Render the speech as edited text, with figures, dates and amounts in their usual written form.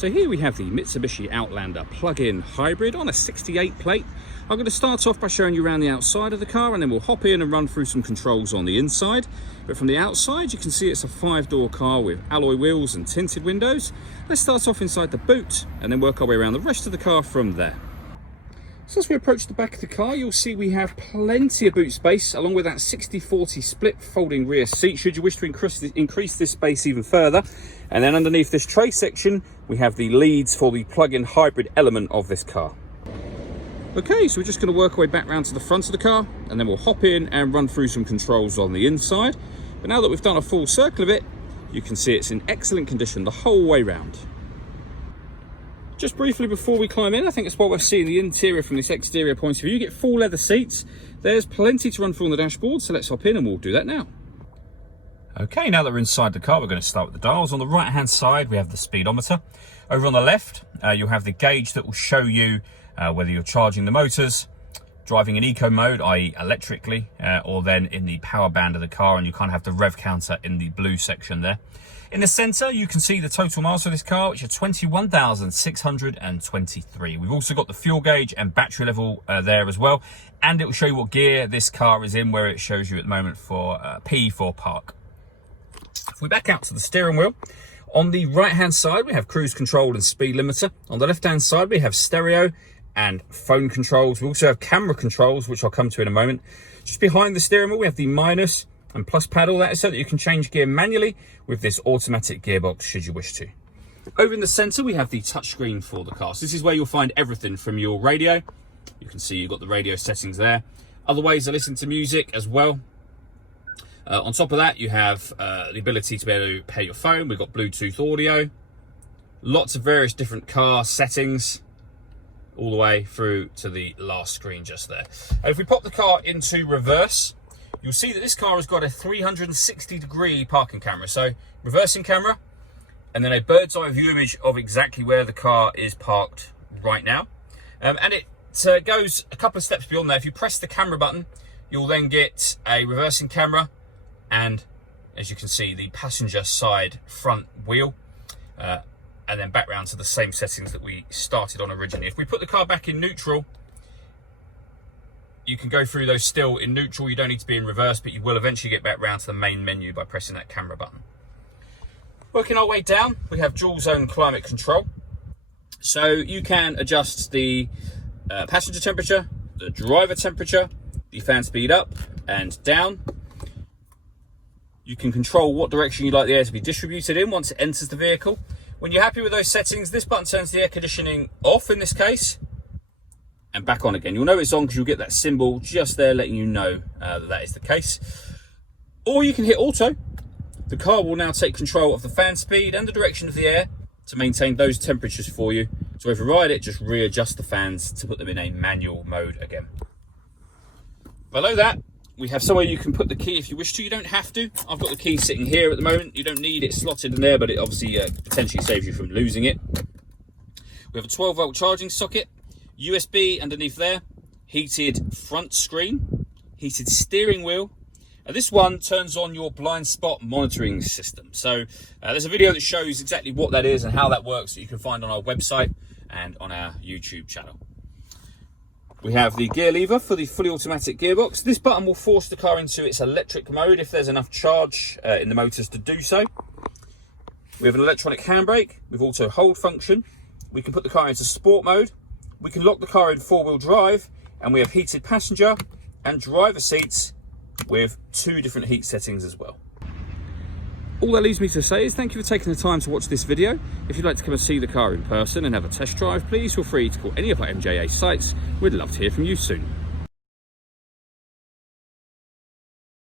So here we have the Mitsubishi Outlander plug-in hybrid on a 68 plate. I'm going to start off by showing you around the outside of the car, and then we'll hop in and run through some controls on the inside. But from the outside, you can see it's a 5-door car with alloy wheels and tinted windows. Let's start off inside the boot and then work our way around the rest of the car from there. So as we approach the back of the car, you'll see we have plenty of boot space, along with that 60-40 split folding rear seat, should you wish to increase this space even further. And then underneath this tray section, we have the leads for the plug-in hybrid element of this car. Okay, so we're just going to work our way back round to the front of the car, and then we'll hop in and run through some controls on the inside. But now that we've done a full circle of it, you can see it's in excellent condition the whole way round. Just briefly before we climb in, I think it's what we're seeing the interior from this exterior point of view. You get full leather seats. There's plenty to run through on the dashboard, so let's hop in and we'll do that now. Okay, now that we're inside the car, we're going to start with the dials. On the right hand side, we have the speedometer. Over on the left, you'll have the gauge that will show you whether you're charging the motors, driving in eco mode, i.e. electrically, or then in the power band of the car, and you kind of have the rev counter in the blue section there. In the centre, you can see the total miles for this car, which are 21,623. We've also got the fuel gauge and battery level there as well. And it will show you what gear this car is in, where it shows you at the moment for P for park. If we back out to the steering wheel, on the right-hand side, we have cruise control and speed limiter. On the left-hand side, we have stereo and phone controls. We also have camera controls, which I'll come to in a moment. Just behind the steering wheel, we have the minus and plus paddle. That is so that you can change gear manually with this automatic gearbox should you wish to. Over in the center, we have the touchscreen for the car. So this is where you'll find everything from your radio. You can see you've got the radio settings there. Other ways to listen to music as well. On top of that, you have the ability to be able to pair your phone. We've got Bluetooth audio, lots of various different car settings, all the way through to the last screen just there. And if we pop the car into reverse, you'll see that this car has got a 360-degree parking camera. So reversing camera, and then a bird's eye view image of exactly where the car is parked right now. And it goes a couple of steps beyond that. If you press the camera button, you'll then get a reversing camera, and as you can see, the passenger side front wheel, and then back round to the same settings that we started on originally. If we put the car back in neutral, you can go through those still in neutral. You don't need to be in reverse, but you will eventually get back round to the main menu by pressing that camera button. Working our way down, we have dual zone climate control. So you can adjust the passenger temperature, the driver temperature, the fan speed up and down. You can control what direction you'd like the air to be distributed in once it enters the vehicle. When you're happy with those settings, this button turns the air conditioning off in this case, and back on again. You'll know it's on because you'll get that symbol just there letting you know that is the case. Or you can hit auto. The car will now take control of the fan speed and the direction of the air to maintain those temperatures for you. So override it, just readjust the fans to put them in a manual mode again. Below that, we have somewhere you can put the key if you wish to. You don't have to. I've got the key sitting here at the moment. You don't need it slotted in there, but it obviously potentially saves you from losing it. We have a 12-volt charging socket, USB underneath there, heated front screen, heated steering wheel. This one turns on your blind spot monitoring system. So there's a video that shows exactly what that is and how that works that you can find on our website and on our YouTube channel. We have the gear lever for the fully automatic gearbox. This button will force the car into its electric mode if there's enough charge in the motors to do so. We have an electronic handbrake with auto hold function. We can put the car into sport mode. We can lock the car in four-wheel drive, and we have heated passenger and driver seats with 2 different heat settings as well. All that leaves me to say is thank you for taking the time to watch this video. If you'd like to come and see the car in person and have a test drive, please feel free to call any of our MJA sites. We'd love to hear from you soon.